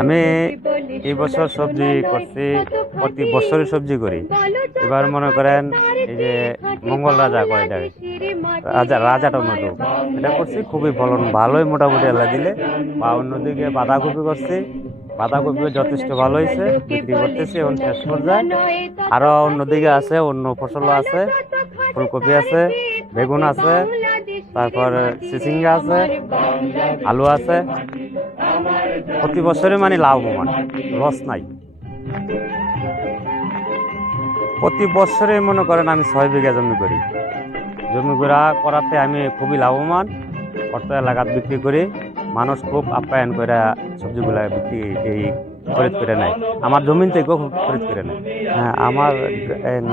আমি এই বছর সবজি করছি, প্রতি বছরই সবজি করি। এবার মনে করেন এই যে মঙ্গল রাজা কয় এটাকে, রাজা টমেটো, এটা করছি, খুবই ফলন ভালোই মোটামুটি আল্লাহ দিলে। বা অন্যদিকে বাঁধাকপি করছি, বাঁধাকপিও যথেষ্ট ভালো হয়েছে, বিক্রি করতেছি এখন শেষ পর্যায়ে। আরো অন্যদিকে আছে, অন্য ফসলও আছে, ফুলকপি আছে, বেগুন আছে, তারপর চিচিঙ্গা আছে, আলু আছে। প্রতি বছরে মানে লাভবান, লস নাই। প্রতি বছরে মনে করেন আমি 6 বিঘা জমি করি। জমি করাতে আমি খুবই লাভবান। অর্থ এলাকাত বিক্রি করি, মানুষ খুব আপ্যায়ন করে সবজিগুলা বিক্রি এই খরিদ করে নেয়, আমার জমিন থেকেও খরিদ করে নেয়। হ্যাঁ, আমার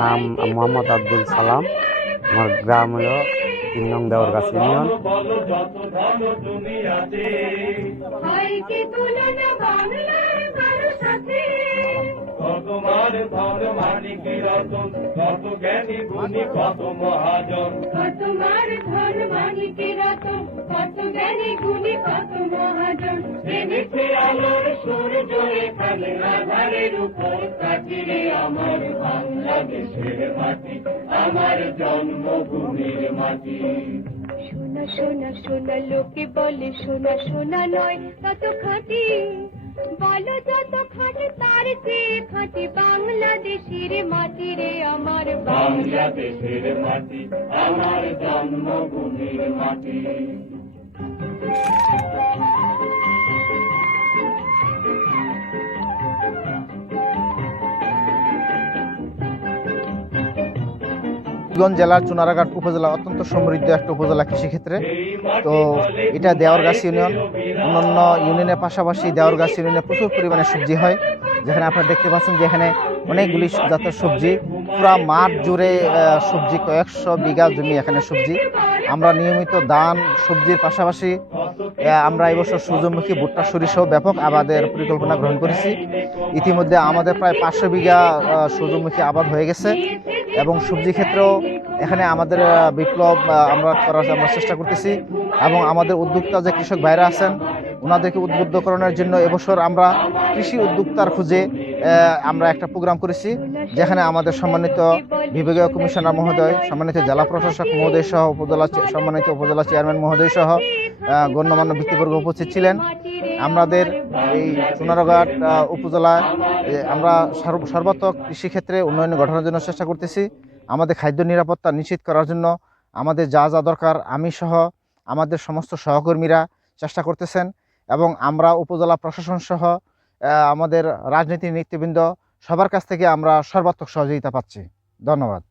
নাম মোহাম্মদ আব্দুল সালাম। আমার গ্রাম হলো 3 নং দেওরগাছি ইউনিয়ন। তোমার ধন মানিক রতন, কত জ্ঞানী গুণী কত মহাজন, তোমার ধন মানিক রতন, কত জ্ঞানী গুণী কত মহাজন। জেনেছে আলোর সূর্য এখানে আধারের উপর কাটিরে, আমার বাংলাদেশের মাটি, আমার জন্মভূমির মাটি। সোনা সোনা সোনা লোকে বলে, সোনা সোনা নয় তত খাঁটি, বলো যত খাঁটি তার চেয়ে খাঁটি বাংলাদেশের মাটি রে, আমার বাংলাদেশের মাটি, আমার জন্মভূমির মাটি। জেলার চুনারাঘাট উপজেলা অত্যন্ত সমৃদ্ধ একটা উপজেলা কৃষিক্ষেত্রে। তো এটা দেওরগাছি ইউনিয়ন, অন্যান্য ইউনিয়নের পাশাপাশি দেওরগাছি ইউনিয়নে প্রচুর পরিমাণে সবজি হয়, যেখানে আপনারা দেখতে পাচ্ছেন যে এখানে অনেকগুলি জাতের সবজি, পুরা মাঠ জুড়ে সবজি, কয়েকশো বিঘা জমি এখানে সবজি। আমরা নিয়মিত ধান সবজির পাশাপাশি আমরা এবছর সূর্যমুখী, ভুট্টা, সরিষাও ব্যাপক আবাদের পরিকল্পনা গ্রহণ করেছি। ইতিমধ্যে আমাদের প্রায় 500 বিঘা সূর্যমুখী আবাদ হয়ে গেছে এবং সবজি ক্ষেত্রেও এখানে আমাদের বিপ্লব আমরা করার চেষ্টা করতেছি। এবং আমাদের উদ্যোক্তা যে কৃষক ভাইরা আছেন, ওনাদেরকে উদ্বুদ্ধকরণের জন্য এবছর আমরা কৃষি উদ্যোক্তার খুঁজে আমরা একটা প্রোগ্রাম করেছি, যেখানে আমাদের সম্মানিত বিভাগীয় কমিশনার মহোদয়, সম্মানিত জেলা প্রশাসক মহোদয় সহ সম্মানিত উপজেলা চেয়ারম্যান মহোদয় সহ গণ্যমান্য ব্যক্তিবর্গ উপস্থিত ছিলেন। আমাদের এই চুনারঘাট উপজেলায় আমরা সর্বাত্মক কৃষিক্ষেত্রে উন্নয়ন ঘটানোর জন্য চেষ্টা করতেছি। আমাদের খাদ্য নিরাপত্তা নিশ্চিত করার জন্য আমাদের যা যা দরকার আমি সহ আমাদের সমস্ত সহকর্মীরা চেষ্টা করতেছেন, এবং আমরা উপজেলা প্রশাসন সহ আমাদের রাজনীতির নেতৃবৃন্দ সবার কাছ থেকে আমরা সর্বাত্মক সহযোগিতা পাচ্ছি। ধন্যবাদ।